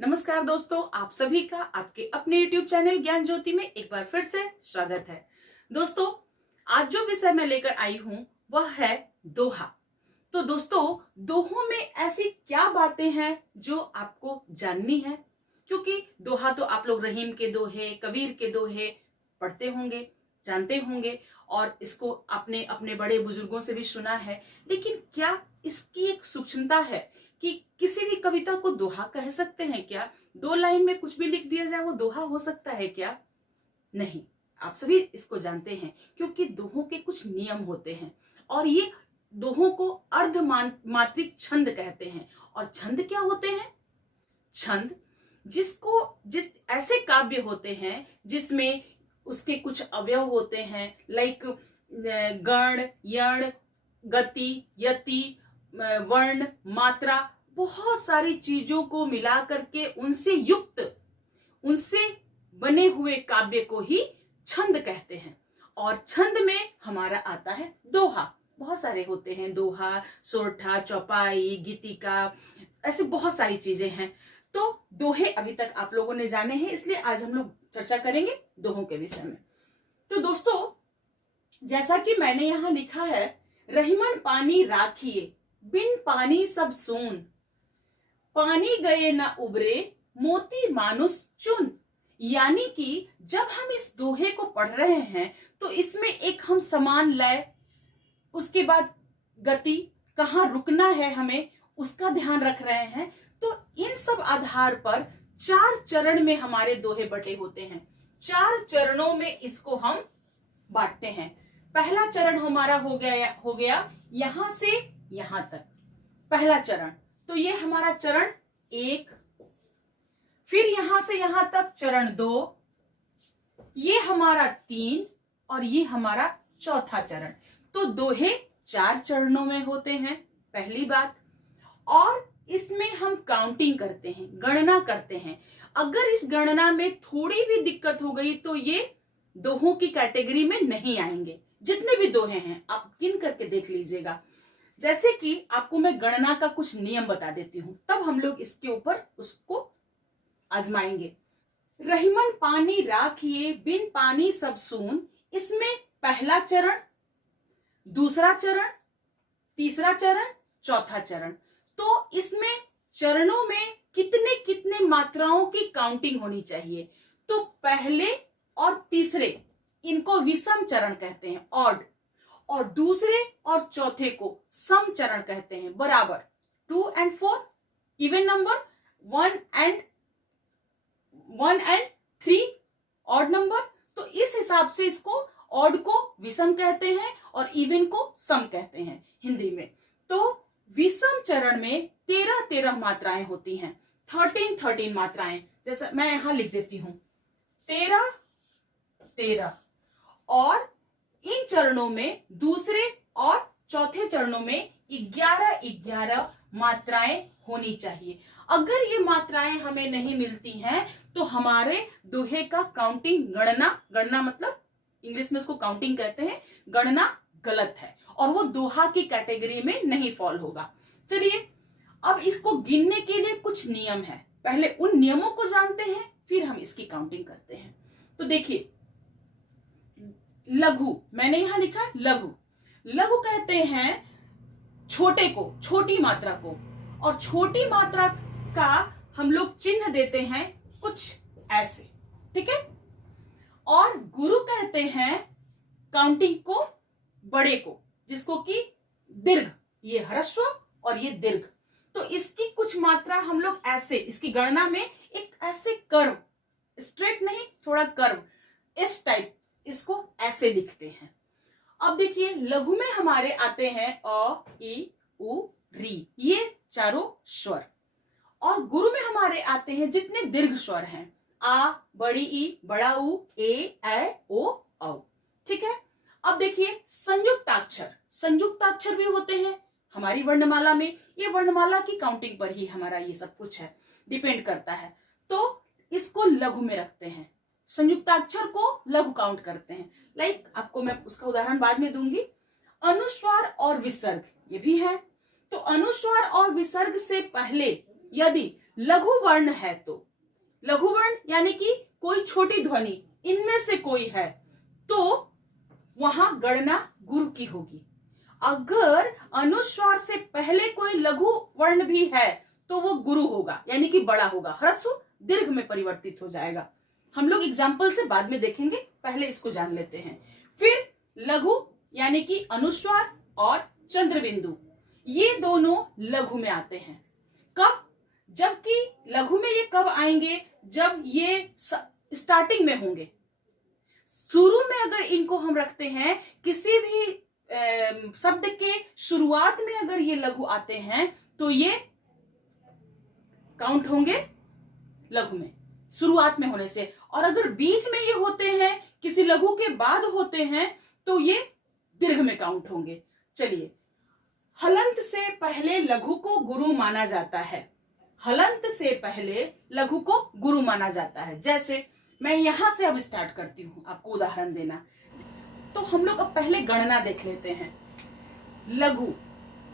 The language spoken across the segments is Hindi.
नमस्कार दोस्तों, आप सभी का आपके अपने YouTube चैनल ज्ञान ज्योति में एक बार फिर से स्वागत है। दोस्तों, आज जो विषय मैं लेकर आई हूँ वह है दोहा। तो दोस्तों, दोहों में ऐसी क्या बातें हैं जो आपको जाननी है? क्योंकि दोहा तो आप लोग रहीम के दोहे, कबीर के दोहे पढ़ते होंगे, जानते होंगे और इसको आपने अपने बड़े बुजुर्गों से भी सुना है। लेकिन क्या इसकी एक सूक्ष्मता है कि किसी भी कविता को दोहा कह सकते हैं क्या? दो लाइन में कुछ भी लिख दिया जाए वो दोहा हो सकता है क्या? नहीं, आप सभी इसको जानते हैं क्योंकि दोहों के कुछ नियम होते हैं और ये दोहों को अर्धमात्रिक छंद कहते हैं। और छंद क्या होते हैं? छंद जिस ऐसे काव्य होते हैं जिसमें उसके कुछ अवयव होते हैं, लाइक गण, यण, गति, यति, वर्ण, मात्रा, बहुत सारी चीजों को मिला करके उनसे बने हुए काव्य को ही छंद कहते हैं। और छंद में हमारा आता है दोहा। बहुत सारे होते हैं, दोहा, सोरठा, चौपाई, गीतिका, ऐसे बहुत सारी चीजें हैं। तो दोहे अभी तक आप लोगों ने जाने हैं, इसलिए आज हम लोग चर्चा करेंगे दोहों के विषय में। तो दोस्तों, जैसा कि मैंने यहां लिखा है, रहीमन पानी राखिए, बिन पानी सब सून, पानी गए न उबरे, मोती मानुस चुन। यानी कि जब हम इस दोहे को पढ़ रहे हैं तो इसमें एक हम समान लय, उसके बाद गति, कहाँ रुकना है हमें उसका ध्यान रख रहे हैं। तो इन सब आधार पर 4 चरण में हमारे दोहे बटे होते हैं। 4 चरणों में इसको हम बांटते हैं। पहला चरण हमारा हो गया यहां से यहां तक, पहला चरण। तो ये हमारा चरण 1, फिर यहां से यहां तक चरण 2, ये हमारा 3 और ये हमारा चौथा चरण। तो दोहे 4 चरणों में होते हैं, पहली बात। और इसमें हम काउंटिंग करते हैं, गणना करते हैं। अगर इस गणना में थोड़ी भी दिक्कत हो गई तो ये दोहों की कैटेगरी में नहीं आएंगे। जितने भी दोहे हैं आप गिन करके देख लीजिएगा। जैसे कि आपको मैं गणना का कुछ नियम बता देती हूं, तब हम लोग इसके ऊपर उसको आजमाएंगे। रहीमन पानी राखिए, बिन पानी सब सून, इसमें पहला चरण, दूसरा चरण, तीसरा चरण, चौथा चरण। तो इसमें चरणों में कितने कितने मात्राओं की काउंटिंग होनी चाहिए? तो पहले और तीसरे इनको विषम चरण कहते हैं, ऑड। और दूसरे और चौथे को सम चरण कहते हैं, बराबर। 2 और 4 इवन नंबर, 1 और 3 ऑड नंबर। तो इस हिसाब से इसको ऑड को विषम कहते हैं और इवन को सम कहते हैं हिंदी में। तो विषम चरण में 13 मात्राएं होती हैं, 13 मात्राएं। जैसा मैं यहां लिख देती हूं, 13। और इन चरणों में, दूसरे और चौथे चरणों में 11 मात्राएं होनी चाहिए। अगर ये मात्राएं हमें नहीं मिलती हैं तो हमारे दोहे का काउंटिंग, गणना मतलब इंग्लिश में उसको काउंटिंग कहते हैं, गणना गलत है और वो दोहा की कैटेगरी में नहीं फॉल होगा। चलिए, अब इसको गिनने के लिए कुछ नियम है। पहले उन नियमों को जानते हैं, फिर हम इसकी काउंटिंग करते हैं। तो देखिए, लघु, मैंने यहां लिखा लघु। लघु कहते हैं छोटे को, छोटी मात्रा को। और छोटी मात्रा का हम लोग चिन्ह देते हैं कुछ ऐसे, ठीक है। और गुरु कहते हैं काउंटिंग को, बड़े को, जिसको कि दीर्घ, ये ह्रस्व और ये दीर्घ। तो इसकी कुछ मात्रा हम लोग ऐसे, इसकी गणना में एक ऐसे कर्व, स्ट्रेट नहीं, थोड़ा कर्व, इस टाइप, इसको ऐसे लिखते हैं। अब देखिए, लघु में हमारे आते हैं अ, ई, उ, री, ये चारों स्वर। और गुरु में हमारे आते हैं जितने दीर्घ स्वर हैं, आ, बड़ी ई, बड़ा उ, ए, ओ, औ, ठीक है। अब देखिए, संयुक्ताक्षर भी होते हैं हमारी वर्णमाला में। ये वर्णमाला की काउंटिंग पर ही हमारा ये सब कुछ है, डिपेंड करता है। तो इसको लघु में रखते हैं, संयुक्ताक्षर को लघु काउंट करते हैं। लाइक आपको मैं उसका उदाहरण बाद में दूंगी। अनुस्वार और विसर्ग ये भी है। तो अनुस्वार और विसर्ग से पहले यदि लघु वर्ण है तो लघु वर्ण यानी कि कोई छोटी ध्वनि इनमें से कोई है तो वहां गणना गुरु की होगी। अगर अनुस्वार से पहले कोई लघु वर्ण भी है तो वो गुरु होगा, यानी कि बड़ा होगा, ह्रस्व दीर्घ में परिवर्तित हो जाएगा। हम लोग एग्जाम्पल से बाद में देखेंगे, पहले इसको जान लेते हैं। फिर लघु यानी कि अनुस्वार और चंद्रबिंदु, ये दोनों लघु में आते हैं। कब? जबकि लघु में ये कब आएंगे? जब ये स्टार्टिंग में होंगे। शुरू में अगर इनको हम रखते हैं, किसी भी शब्द के शुरुआत में अगर ये लघु आते हैं तो ये काउंट होंगे लघु में, शुरुआत में होने से। और अगर बीच में ये होते हैं, किसी लघु के बाद होते हैं, तो ये दीर्घ में काउंट होंगे। चलिए, हलंत से पहले लघु को गुरु माना जाता है। हलंत से पहले लघु को गुरु माना जाता है। जैसे मैं यहां से अब स्टार्ट करती हूं आपको उदाहरण देना। तो हम लोग अब पहले गणना देख लेते हैं। लघु,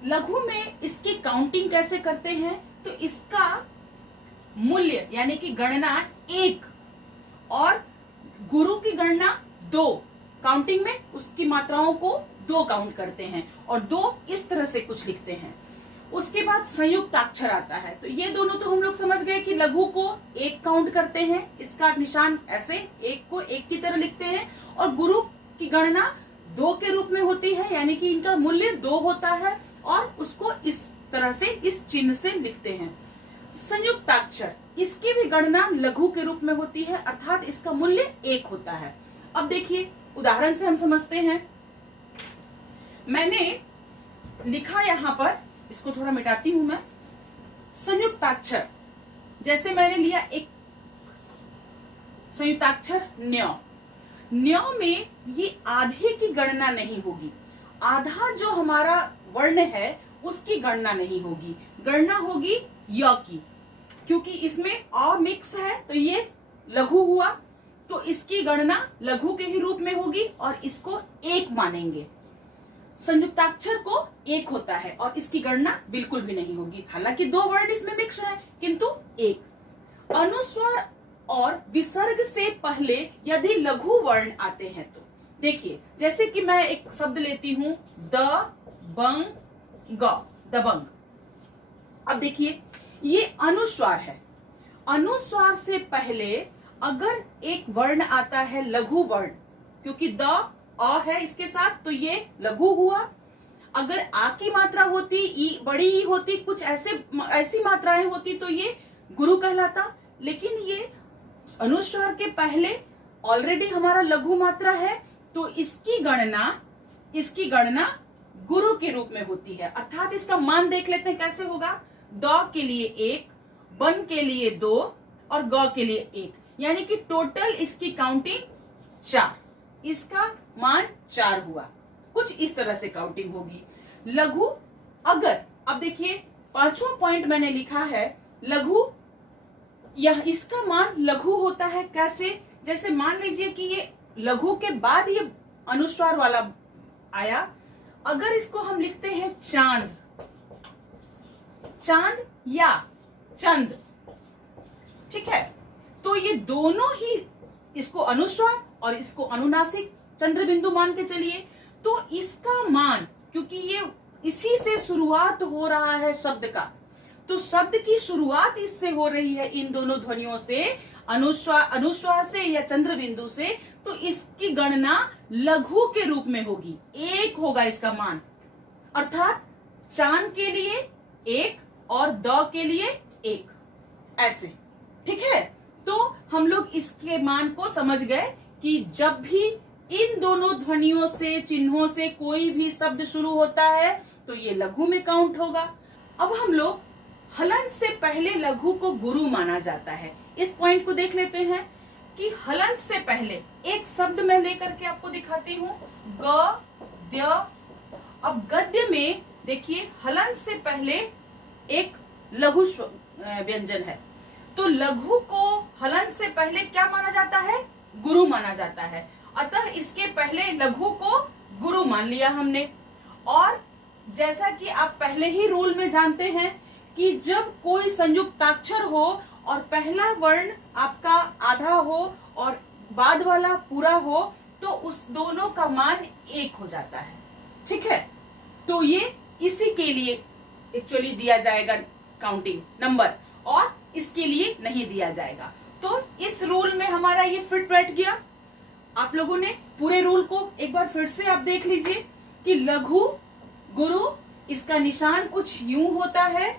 लघु में इसकी काउंटिंग कैसे करते हैं? तो इसका मूल्य यानी कि गणना 1 और गुरु की गणना 2, काउंटिंग में उसकी मात्राओं को 2 काउंट करते हैं और 2 इस तरह से कुछ लिखते हैं। उसके बाद संयुक्त अक्षर आता है। तो ये दोनों तो हम लोग समझ गए कि लघु को 1 काउंट करते हैं, इसका निशान ऐसे 1 को 1 की तरह लिखते हैं, और गुरु की गणना 2 के रूप में होती है, यानी कि इनका मूल्य 2 होता है और उसको इस तरह से इस चिन्ह से लिखते हैं। संयुक्ताक्षर, इसकी भी गणना लघु के रूप में होती है, अर्थात इसका मूल्य 1 होता है। अब देखिए उदाहरण से हम समझते हैं। मैंने लिखा यहां पर, इसको थोड़ा मिटाती हूं मैं। संयुक्ताक्षर, जैसे मैंने लिया एक संयुक्ताक्षर न्य। न्य में ये आधे की गणना नहीं होगी, आधा जो हमारा वर्ण है उसकी गणना नहीं होगी, गणना होगी य की। क्योंकि इसमें अ मिक्स है तो ये लघु हुआ, तो इसकी गणना लघु के ही रूप में होगी और इसको 1 मानेंगे। संयुक्ताक्षर को 1 होता है और इसकी गणना बिल्कुल भी नहीं होगी, हालांकि 2 वर्ण इसमें मिक्स है किंतु 1। अनुस्वार और विसर्ग से पहले यदि लघु वर्ण आते हैं तो देखिए, जैसे कि मैं एक शब्द लेती हूं द बंग ग, दबंग। अब देखिए ये अनुस्वार है। अनुस्वार से पहले अगर एक वर्ण आता है लघु वर्ण, क्योंकि द अ है इसके साथ तो ये लघु हुआ। अगर आ की मात्रा होती, ई बड़ी ई होती, कुछ ऐसी मात्राएं होती तो ये गुरु कहलाता। लेकिन ये अनुस्वार के पहले ऑलरेडी हमारा लघु मात्रा है तो इसकी गणना गुरु के रूप में होती है। अर्थात इसका मान देख लेते हैं कैसे होगा। द के लिए 1, बन के लिए 2 और ग के लिए 1, यानी कि टोटल इसकी काउंटिंग 4, इसका मान 4 हुआ। कुछ इस तरह से काउंटिंग होगी। लघु अगर, अब देखिए 5वां पॉइंट मैंने लिखा है लघु, यह इसका मान लघु होता है कैसे? जैसे मान लीजिए कि ये लघु के बाद ये अनुस्वार वाला आया, अगर इसको हम लिखते हैं चांद, चांद या चंद, ठीक है, तो ये दोनों ही, इसको अनुस्वार और इसको अनुनासिक चंद्रबिंदु मान के चलिए, तो इसका मान, क्योंकि ये इसी से शुरुआत हो रहा है शब्द का, तो शब्द की शुरुआत इससे हो रही है इन दोनों ध्वनियों से, अनुस्वार से या चंद्रबिंदु से, तो इसकी गणना लघु के रूप में होगी। 1 होगा इसका मान, अर्थात चांद के लिए 1 और द के लिए 1, ऐसे, ठीक है। तो हम लोग इसके मान को समझ गए कि जब भी इन दोनों ध्वनियों से, चिन्हों से कोई भी शब्द शुरू होता है तो ये लघु में काउंट होगा। अब हम लोग हलंत से पहले लघु को गुरु माना जाता है, इस पॉइंट को देख लेते हैं कि हलंत से पहले एक शब्द मैं लेकर के आपको दिखाती हूँ, ग द्य। अब गद्य में देखिए हलंत से पहले एक लघु व्यंजन है, तो लघु को हलंत से पहले क्या माना जाता है? गुरु माना जाता है। अतः इसके पहले लघु को गुरु मान लिया हमने। और जैसा कि आप पहले ही रूल में जानते हैं कि जब कोई संयुक्ताक्षर हो और पहला वर्ण आपका आधा हो और बाद वाला पूरा हो तो उस दोनों का मान 1 हो जाता है। ठीक है, तो ये इसी के लिए एक्चुअली दिया जाएगा काउंटिंग नंबर, और इसके लिए नहीं दिया जाएगा। तो इस रूल में हमारा ये फिट बैठ गया। आप लोगों ने पूरे रूल को एक बार फिर से आप देख लीजिए कि लघु गुरु, इसका निशान कुछ यूं होता है,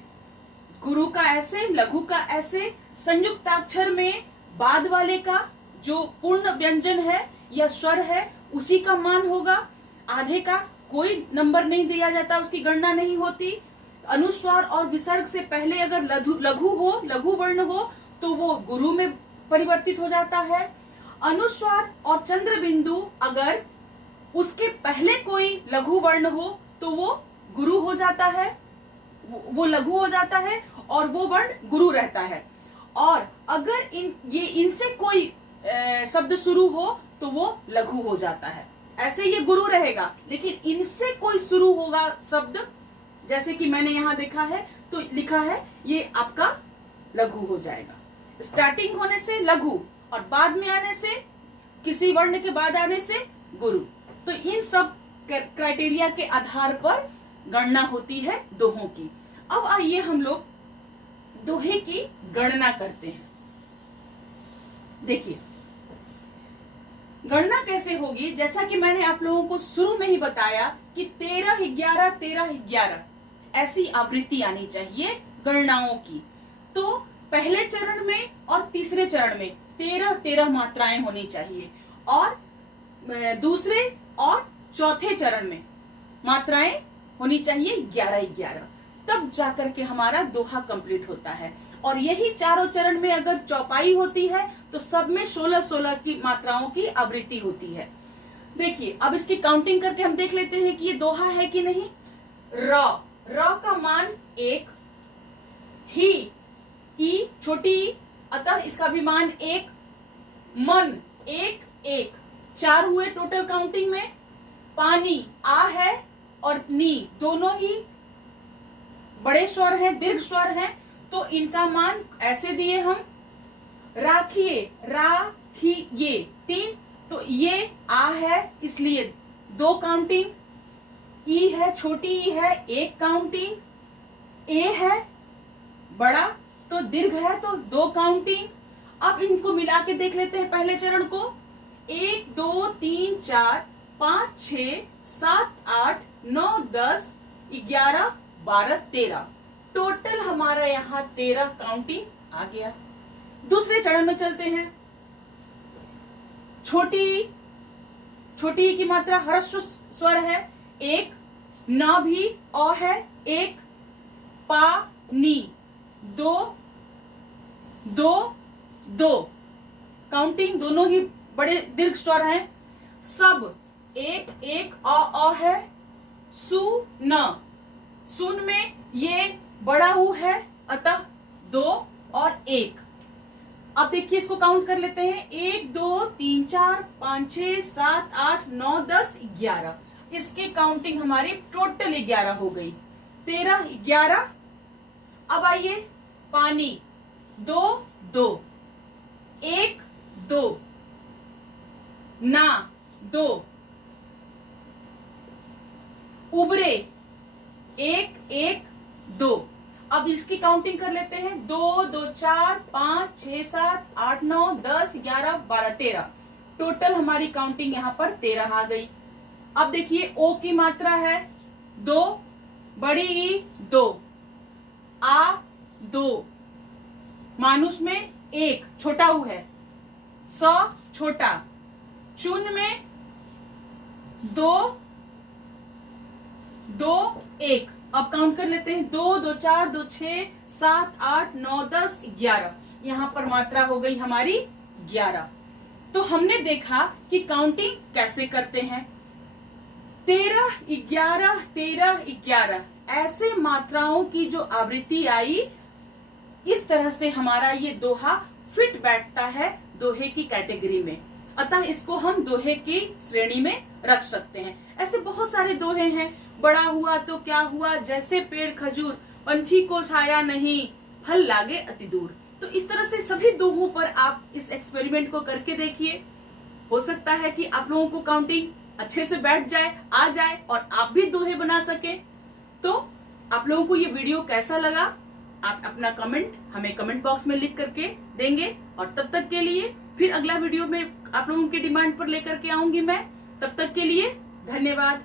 गुरु का ऐसे, लघु का ऐसे, संयुक्ताक्षर में बाद वाले का जो पूर्ण व्यंजन है या स्वर है उसी का मान होगा, आधे का कोई नंबर नहीं दिया जाता, उसकी गणना नहीं होती। अनुस्वार और विसर्ग से पहले अगर लघु हो, लघु वर्ण हो तो वो गुरु में परिवर्तित हो जाता है। अनुस्वार और चंद्र बिंदु अगर उसके पहले कोई लघु वर्ण हो तो वो गुरु हो जाता है, वो लघु हो जाता है और वो वर्ण गुरु रहता है। और अगर इनसे कोई शब्द शुरू हो तो वो लघु हो जाता है। ऐसे ये गुरु रहेगा, लेकिन इनसे कोई शुरू होगा शब्द, जैसे कि मैंने यहाँ देखा है तो लिखा है, ये आपका लघु हो जाएगा। स्टार्टिंग होने से लघु और बाद में आने से, किसी वर्ण के बाद आने से गुरु। तो इन सब क्राइटेरिया के आधार पर गणना होती है दोहों की। अब आइए हम लोग दोहे की गणना करते हैं। देखिए गणना कैसे होगी, जैसा कि मैंने आप लोगों को शुरू में ही बताया कि 13-11-13-11 ऐसी आवृत्ति आनी चाहिए गणनाओं की। तो पहले चरण में और तीसरे चरण में 13-13 मात्राएं होनी चाहिए, और दूसरे और चौथे चरण में मात्राएं होनी चाहिए 11-11, तब जाकर के हमारा दोहा कंप्लीट होता है। और यही चारों चरण में अगर चौपाई होती है तो सब में 16-16 की मात्राओं की आवृत्ति होती है। देखिए अब इसकी काउंटिंग करके हम देख लेते हैं कि ये दोहा है कि नहीं। र का मान 1, ही ई छोटी ई, अतः इसका भी मान 1, मन 1-1, 4 हुए टोटल काउंटिंग में। पानी आ है और नी दोनों ही बड़े स्वर हैं, दीर्घ स्वर हैं, तो इनका मान ऐसे दिए हम। राखिए राखिए 3, तो ये आ है इसलिए 2 काउंटिंग, ई है छोटी ई है 1 काउंटिंग, ए है बड़ा तो दीर्घ है तो 2 काउंटिंग। अब इनको मिला के देख लेते हैं पहले चरण को। 1 2 3 4 5 6 7 8 9 10 11 12 13, टोटल हमारा यहाँ 13 काउंटिंग आ गया। दूसरे चरण में चलते हैं। छोटी ई की मात्रा ह्रस्व स्वर है 1, ना भी अ है 1, पा नी 2 2 2, काउंटिंग दोनों ही बड़े दीर्घ स्वर हैं। सब 1-1 अ है। सु न, सुन में ये बड़ा ऊ है अतः 2 और 1। अब देखिए इसको काउंट कर लेते हैं। 1 2 3 4 5 6 7 8 9 10 11, इसकी काउंटिंग हमारी टोटल 11 हो गई। 13-11। अब आइए पानी 2 2, 1 2, ना 2, उबरे 1-1 2। अब इसकी काउंटिंग कर लेते हैं। 2 2 4 5 6 7 8 9 10 11 12 13, टोटल हमारी काउंटिंग यहाँ पर 13 आ गई। अब देखिए ओ की मात्रा है 2, बड़ी ई 2, आ 2, मानुष में 1 छोटा ऊ है, 100 छोटा, चुन में 2 2 1। अब काउंट कर लेते हैं। 2 2 4 2 6 7 8 9 10 11, यहाँ पर मात्रा हो गई हमारी 11। तो हमने देखा कि काउंटिंग कैसे करते हैं। 13-11-13-11 ऐसे मात्राओं की जो आवृत्ति आई, इस तरह से हमारा ये दोहा फिट बैठता है दोहे की कैटेगरी में, अतः इसको हम दोहे की श्रेणी में रख सकते हैं। ऐसे बहुत सारे दोहे हैं। बड़ा हुआ तो क्या हुआ, जैसे पेड़ खजूर पंछी को छाया नहीं, फल लागे अति दूर। तो इस तरह से सभी दोहों पर आप इस एक्सपेरिमेंट को करके देखिए। हो सकता है कि आप लोगों को काउंटिंग अच्छे से बैठ जाए, आ जाए और आप भी दोहे बना सके। तो आप लोगों को ये वीडियो कैसा लगा, आप अपना कमेंट हमें कमेंट बॉक्स में लिख करके देंगे। और तब तक के लिए फिर अगला वीडियो में आप लोगों की डिमांड पर लेकर के आऊंगी मैं। तब तक के लिए धन्यवाद।